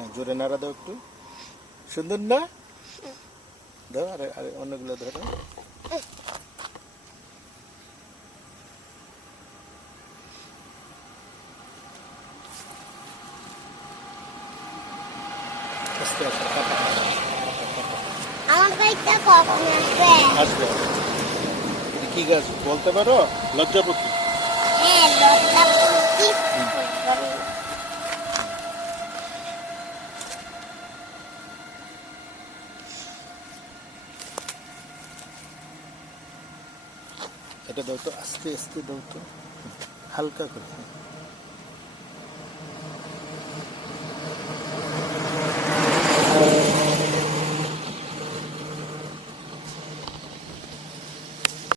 হ্যাঁ, জোরে নাড়া দাও একটু। সুন্দর না? দাও, আরে আরে অন্যগুলো ধরো। আস্তে আস্তে কাটা। আমার বাইকটা কখন আসবে? আসবে। এটা কি গাছ বলতে পারো? লজ্জাপতি। হ্যাঁ, লতা ফুলকি। এটা দাও তো, আস্তে আস্তে দাও তো, হালকা করে।